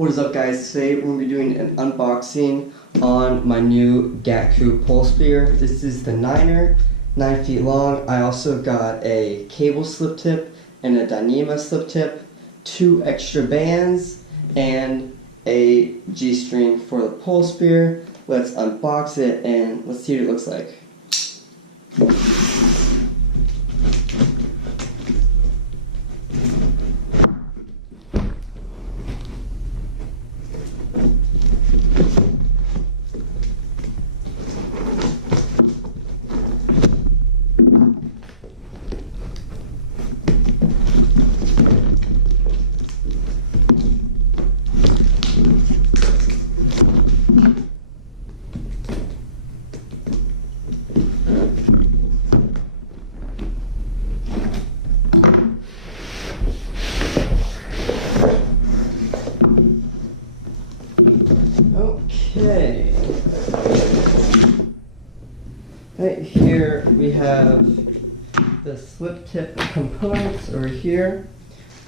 What is up, guys? Today we're going to be doing an unboxing on my new Gatku polespear. This is the 9er, 9 feet long. I also got a cable slip tip and a Dyneema slip tip, 2 extra bands, and a G-string for the polespear. Let's unbox it and let's see what it looks like. Okay, right here we have the slip tip components over here.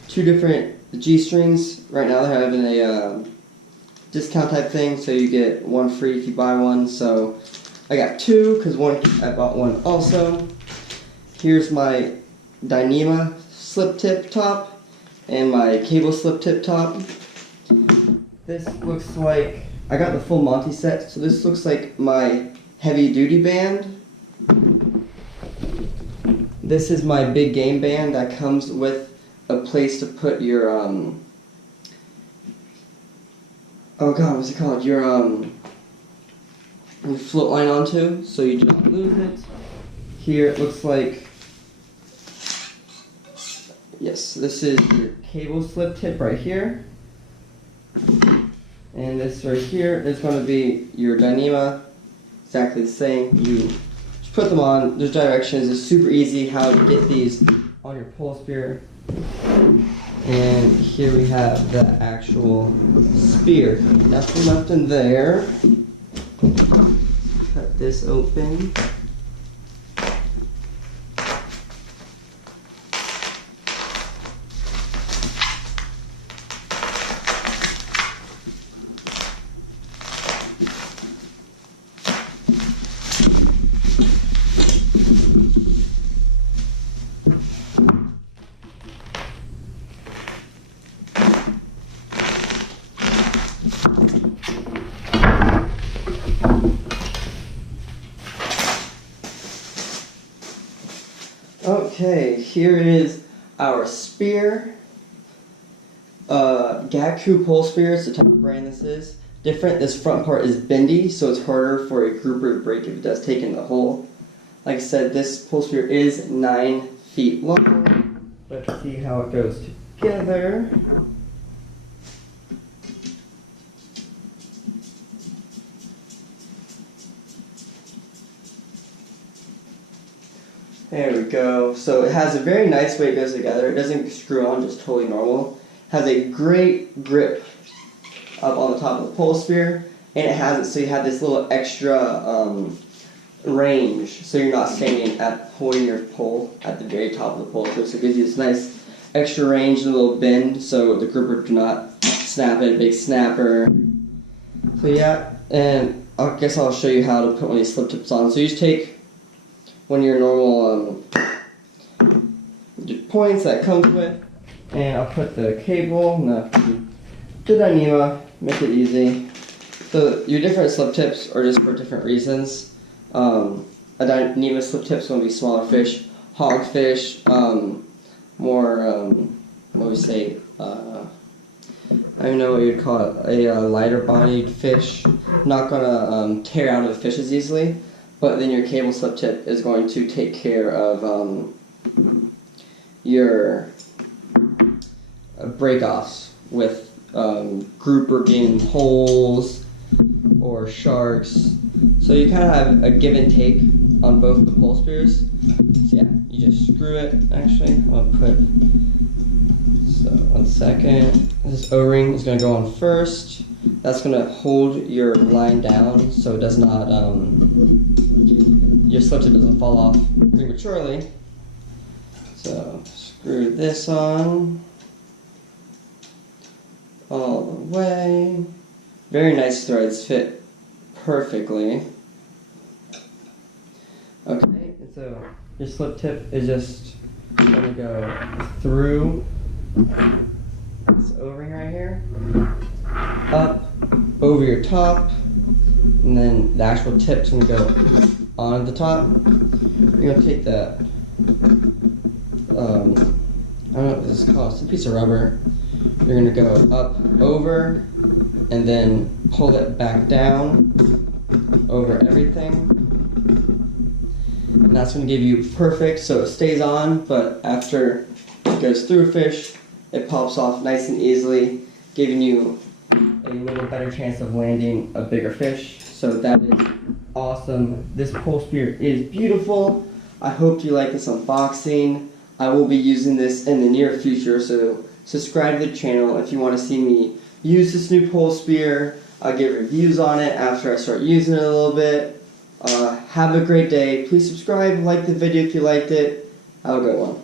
2 different G-strings. Right now they're having a discount type thing, so you get 1 free if you buy one. So I got 2 because I bought one also. Here's my Dyneema slip tip top and my cable slip tip top. This looks like, I got the full Monty set, so this looks like my heavy duty band. This is my big game band that comes with a place to put your, oh god, what's it called? Your float line onto, so you do not lose it. Here it looks like, yes, this is your cable slip tip right here. And this right here is going to be your Dyneema, exactly the same. You just put them on, there's directions, it's super easy how to get these on your polespear. And here we have the actual spear. Nothing left in there. Cut this open. Okay, here is our spear. Gatku polespear is the type of brand this is. Different, this front part is bendy, so it's harder for a grouper to break if it does take in the hole. Like I said, this polespear is 9 feet long. Let's see how it goes together. There we go. So it has a very nice way it goes together. It doesn't screw on just totally normal. It has a great grip up on the top of the polespear, and it has it so you have this little extra range, so you're not standing at holding your pole at the very top of the polespear. So it gives you this nice extra range and a little bend, so the gripper do not snap it, a big snapper. So yeah, and I guess I'll show you how to put one of these slip tips on. So you just take one of your normal points that it comes with, and I'll put the cable and the Dyneema, make it easy. So your different slip tips are just for different reasons. A Dyneema slip tip is going to be smaller fish, hogfish, more, what we say, I don't know what you'd call it, a lighter bodied fish, not going to tear out of the fish as easily. But then your cable slip tip is going to take care of your break-offs with grouper getting holes or sharks. So you kind of have a give and take on both the polespears. So yeah, you just screw it. Actually, I'll put, so 1 second. This O-ring is going to go on first. That's going to hold your line down so it does not, your slip tip doesn't fall off prematurely. So screw this on. all the way. Very nice threads, fit perfectly. Okay, and so your slip tip is just going to go through this O-ring right here, up, over your top, and then the actual tip's going to go on the top. You're going to take that, I don't know what this is called, it's a piece of rubber. You're going to go up, over, and then pull it back down over everything. And that's going to give you perfect, so it stays on, but after it goes through a fish, it pops off nice and easily, giving you a little better chance of landing a bigger fish. So that is awesome. This pole spear is beautiful. I hope you like this unboxing. I will be using this in the near future, so subscribe to the channel if you want to see me use this new pole spear. I'll give reviews on it after I start using it a little bit. Have a great day. Please subscribe, like the video if you liked it. Have a good one.